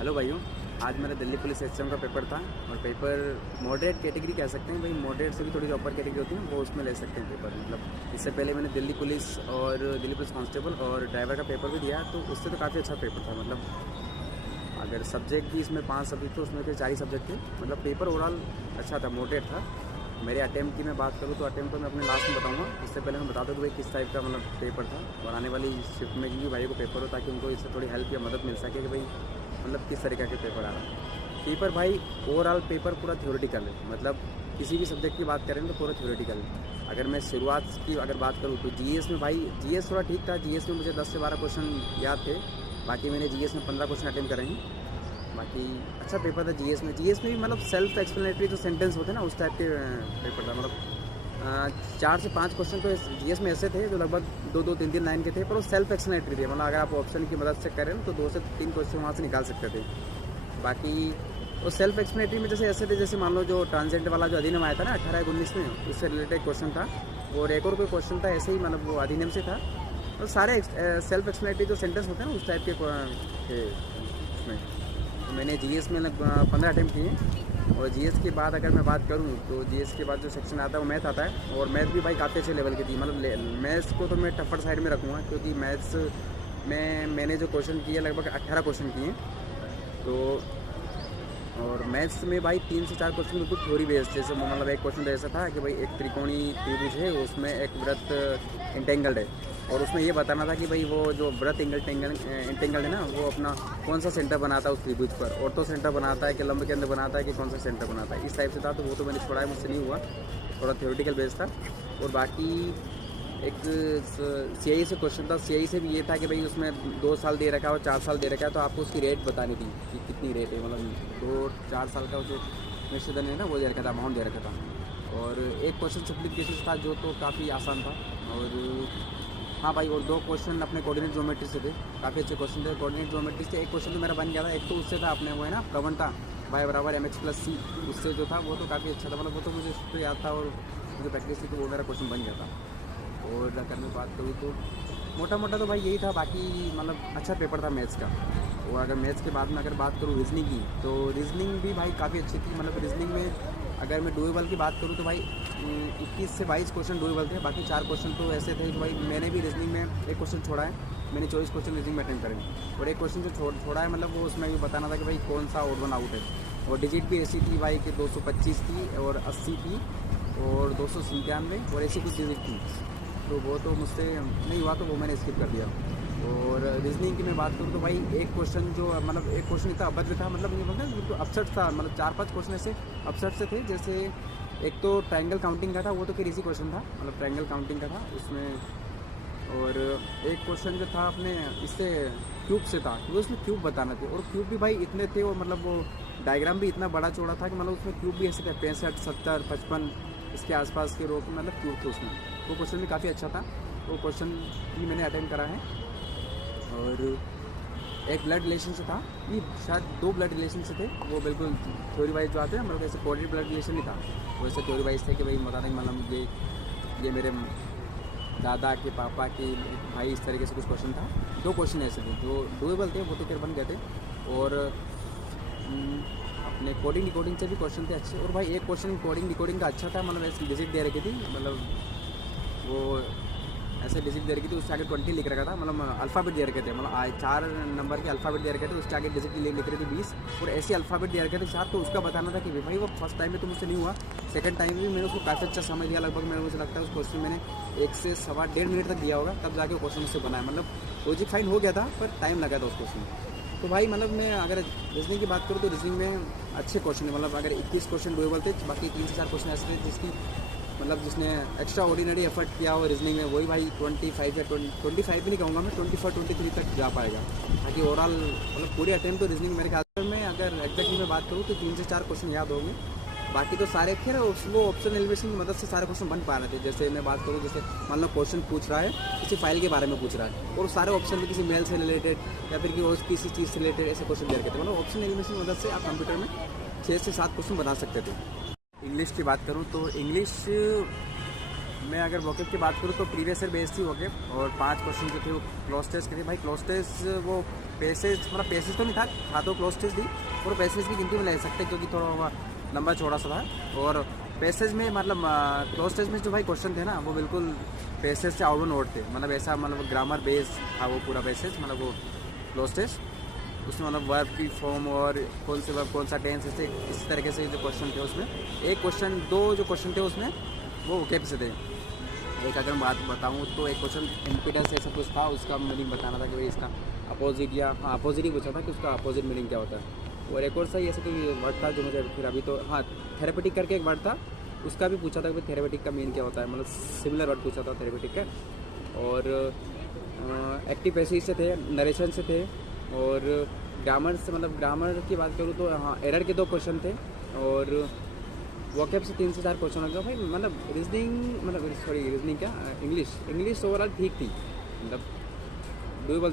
Hello भाइयों। आज मेरा दिल्ली पुलिस एचएम का पेपर था और पेपर मॉडरेट कैटेगरी कह सकते हैं भाई। मॉडरेट से भी थोड़ी अपर कैटेगरी होती है वो उसमें ले सकते हैं पेपर। मतलब इससे पहले मैंने दिल्ली पुलिस और दिल्ली पुलिस कांस्टेबल और ड्राइवर का पेपर भी दिया तो उससे तो काफ़ी अच्छा पेपर था। मतलब अगर सब्जेक्ट भी इसमें 5 सब्जेक्ट थे, उसमें से 4 ही सब्जेक्ट थे। मतलब पेपर ओवरऑल अच्छा था, मॉडरेट था। मेरे अटैम्प्ट की मैं बात करूँ तो अटैम्प्ट तो मैं अपने लास्ट में बताऊँगा। इससे पहले मैं बता दूँ कि भाई किस टाइप का मतलब पेपर था और आने वाली शिफ्ट में भी भाई को पेपर हो ताकि उनको इससे थोड़ी हेल्प या मदद मिल सके कि भाई मतलब किस तरीके के पेपर आ रहा है। पेपर भाई ओवरऑल पेपर पूरा थ्योरेटिकल है। मतलब किसी भी सब्जेक्ट की बात करें तो पूरा थ्योरेटिकल है। अगर मैं शुरुआत की अगर बात करूँ तो जीएस में भाई जीएस थोड़ा ठीक था। जीएस में मुझे 10 से 12 क्वेश्चन याद थे। बाकी मैंने जीएस में 15 क्वेश्चन अटेम्प्ट करे हैं। बाकी अच्छा पेपर था जीएस में। जीएस में भी मतलब सेल्फ एक्सप्लेनेटरी जो सेंटेंस होते हैं ना उस टाइप के पेपर था। मतलब 4 से 5 क्वेश्चन तो जीएस में ऐसे थे जो लगभग 2-3 लाइन के थे, पर वो सेल्फ एक्सप्लेनेटरी थे। मतलब अगर आप ऑप्शन की मदद से करें तो 2 से 3 क्वेश्चन वहाँ से निकाल सकते थे। बाकी वो सेल्फ एक्सप्लेनेटरी में जैसे ऐसे थे, जैसे मान लो जो ट्रांसजेंडर वाला जो अधिनियम आया था ना 18/19 में, उससे रिलेटेड क्वेश्चन था। और एक और कोई क्वेश्चन था ऐसे ही, मतलब वो अधिनियम से था। तो सारे सेल्फ एक्सप्लेनेटरी जो सेंटेंस होते हैं ना उस टाइप के थे उसमें। तो मैंने जीएस में 15 अटैम्प्ट किए। और जीएस के बाद अगर मैं बात करूँ तो जीएस के बाद जो सेक्शन आता है वो मैथ आता है। और मैथ भी भाई काफ़ी अच्छे लेवल की थी। मतलब मैथ्स को तो मैं टफर साइड में रखूँगा क्योंकि मैथ्स में मैंने जो क्वेश्चन किए लगभग 18 क्वेश्चन किए। तो और मैथ्स में भाई 3 से 4 क्वेश्चन बिल्कुल थ्योरी बेस्ड। जैसे मतलब एक क्वेश्चन तो ऐसा था कि भाई एक त्रिकोणीय त्रिभुज है, उसमें एक वृत्त इंटेंगल्ड है और उसमें ये बताना था कि भाई वो जो वृत्त इंटेंगल्ड है ना वो अपना कौन सा सेंटर बनाता है उस त्रिभुज पर, ऑर्थो सेंटर बनाता है कि लंब केंद्र बनाता है कि कौन सा सेंटर बनाता है, इस टाइप से था। तो वो तो मैंने छोड़ा है, मुझसे नहीं हुआ, थोड़ा थ्योरेटिकल बेस्ड था। और बाकी एक सीआई से क्वेश्चन था। सीआई से भी ये था कि भाई उसमें 2 साल दे रखा है और 4 साल दे रखा है, तो आपको उसकी रेट बतानी थी कि कितनी रेट है। मतलब 2-4 साल का जो निश्चित है ना वो दे रखा था, अमाउंट दे रखा था। और एक क्वेश्चन सिंप्लीफिकेशन था जो तो काफ़ी आसान था। और हाँ भाई, और 2 क्वेश्चन अपने कोऑर्डिनेट ज्योमेट्री से थे, काफ़ी अच्छे क्वेश्चन थे। कोऑर्डिनेट ज्योमेट्री से एक क्वेश्चन तो मेरा बन गया था। एक तो उससे था अपने वो है ना प्रवणता y बराबर mx+c, उससे जो था वो तो काफ़ी अच्छा था। मतलब वो तो मुझे उस पर याद था और मुझे प्रैक्टिस थी तो वो मेरा क्वेश्चन बन गया था। और अगर मैं बात करूँ तो मोटा मोटा तो भाई यही था। बाकी मतलब अच्छा पेपर था मैथ्स का। और अगर मैथ्स के बाद में अगर बात करूँ रीजनिंग की तो रीजनिंग भी भाई काफ़ी अच्छी थी। मतलब रीजनिंग में अगर मैं डुएबल की बात करूँ तो भाई 21 से 22 क्वेश्चन डुएबल थे। बाकी 4 क्वेश्चन तो ऐसे थे कि भाई मैंने भी रीजनिंग में एक क्वेश्चन छोड़ा है। मैंने 24 क्वेश्चन रीजनिंग में अटेंड करे और एक क्वेश्चन जो छोड़ा है मतलब वो उसमें भी बताना था कि भाई कौन सा ऑड वन आउट है। और डिजिट भी ऐसी थी भाई कि 225 थी और 80 थी और 297 और ऐसी कुछ डिजिट थी। तो वो तो मुझसे नहीं हुआ तो वो मैंने स्किप कर दिया। और रीजनिंग की मैं बात करूँ तो भाई एक क्वेश्चन जो मतलब एक क्वेश्चन इतना अभद्र था, मतलब ये बोलते हैं बिल्कुल अपसेट था। मतलब 4-5 क्वेश्चन ऐसे अपसेट से थे। जैसे एक तो ट्रायंगल काउंटिंग का था, वो तो फिर इजी क्वेश्चन था, मतलब ट्रायंगल काउंटिंग का था उसमें। और एक क्वेश्चन जो था अपने इससे क्यूब से था, तो उसमें क्यूब बताना थे। और क्यूब भी भाई इतने थे और मतलब वो डायग्राम भी इतना बड़ा चौड़ा था कि मतलब उसमें क्यूब भी ऐसे थे 65, 70, 55 इसके आसपास के रोक मतलब क्यूब थे उसमें। वो क्वेश्चन भी काफ़ी अच्छा था। वो क्वेश्चन भी मैंने अटेंड करा है। और एक ब्लड रिलेशन से था, ये शायद 2 ब्लड रिलेशन से थे। वो बिल्कुल थ्योरी वाइज जो आते हैं मतलब ऐसे कोऑर्डिनेट ब्लड रिलेशन नहीं था, वो ऐसे थ्योरी वाइज थे कि भाई बता दें मतलब ये मेरे दादा के पापा के भाई, इस तरीके से कुछ क्वेश्चन था। 2 क्वेश्चन ऐसे थे जो डुएबल थे, वो तो खैर बन गए थे। और अपने कोडिंग डिकोडिंग से भी क्वेश्चन थे अच्छे। और भाई एक क्वेश्चन कोडिंग डिकोडिंग का अच्छा था, मतलब ऐसी डिजिट दे रखी थी, मतलब वो ऐसे डिजिट दे रखी थी, उससे आगे 20 लिख रखा था। मतलब अल्फ़ाबेट दे रखे थे, मतलब 4 नंबर के अल्फ़ाबेट दे रखे थे, उसके आगे डिजिट लिख रही थी 20। और ऐसे अल्फ़ाबेट दे रखे थे साथ। तो उसका बताना था कि भाई वो फर्स्ट टाइम में तो मुझसे नहीं हुआ, सेकंड टाइम में भी मैंने उसको काफ़ी अच्छा समझ लिया। लगभग मुझे लगता है उस क्वेश्चन मैंने 1 से 1.5 मिनट तक दिया होगा, तब जाके क्वेश्चन उससे बनाया। मतलब लॉजिक फाइन हो गया था पर टाइम लगा था उस क्वेश्चन में। तो भाई मतलब मैं अगर रीजनिंग की बात करूँ तो रीजनिंग में अच्छे क्वेश्चन है। मतलब अगर 21 क्वेश्चन डुएबल थे, बाकी 3 से 4 क्वेश्चन ऐसे थे जिसकी मतलब जिसने एक्स्ट्रा ऑर्डिनरी एफर्ट किया हो रीजनिंग में, वही भाई 25 या 25 भी नहीं कहूँगा मैं, 24-23 तक जा पाएगा। ताकि ओवरऑल मतलब पूरे अटेम्प्ट तो रीजनिंग मेरे ख्याल में अगर एग्जैक्टली मैं बात करूँ तो 3 से 4 क्वेश्चन याद होंगे। बाकी तो सारे थे वो ऑप्शन एलिमिनेशन की मदद से सारे क्वेश्चन बन पा रहे थे। जैसे मैं बात करूँ, जैसे मान लो क्वेश्चन पूछ रहा है किसी फाइल के बारे में पूछ रहा है और सारे ऑप्शन में किसी मेल से रिलेटेड या फिर कि और किसी चीज़ से रिलेटेड ऐसे क्वेश्चन दे रखे थे। मतलब ऑप्शन एलिमिनेशन की मदद से आप कंप्यूटर में 6 से 7 क्वेश्चन बना सकते थे। इंग्लिश की बात करूँ तो इंग्लिश मैं अगर वोकेब की बात करूँ तो प्रीवियस ईयर बेस्ड थी वोकेब, और 5 क्वेश्चन जो थे वो क्लोज टेस्ट के थे। भाई क्लोज टेस्ट वो पैसेज मतलब पैसेज तो नहीं था तो क्लोज टेस्ट थी, और पैसेज भी गिनती में ले सकते क्योंकि थोड़ा लंबा चौड़ा सा था। और पैसेज में मतलब क्लोज टेस्ट में जो भाई क्वेश्चन थे ना वो बिल्कुल पैसेज से आउट नोट थे, मतलब ऐसा मतलब ग्रामर बेस्ड था वो पूरा पैसेज, मतलब वो क्लोज टेस्ट। उसमें मतलब वर्ब की फॉर्म और कौन से वर्ब कौन सा टेंस, ऐसे इस तरीके से जो क्वेश्चन थे उसमें, एक क्वेश्चन 2 जो क्वेश्चन थे उसमें वो वोकेब से थे। एक अगर मैं बात बताऊँ तो एक क्वेश्चन इम्पीडेंस ऐसा कुछ था, उसका मीनिंग बताना था कि भाई इसका अपोजिट या हाँ अपोजिट ही पूछा था कि उसका अपोजिट मीनिंग क्या होता है। और एक और सही ऐसा कोई वर्ड था जो मुझे फिर अभी तो हाँ थेरेपेटिक करके एक वर्ड था, उसका भी पूछा था कि भाई थेरेपेटिक का मीन क्या होता है, मतलब सिमिलर वर्ड पूछा था थेरेपेटिक का। और एक्टिव पैसिव से थे, नरेशन से थे, और ग्रामर से मतलब ग्रामर की बात करूँ तो हाँ एरर के 2 क्वेश्चन थे, और वोकेब से 3 से 4 क्वेश्चन हो गया भाई। मतलब रीजनिंग मतलब सॉरी रीजनिंग क्या इंग्लिश ओवरऑल ठीक थी, मतलब डूएबल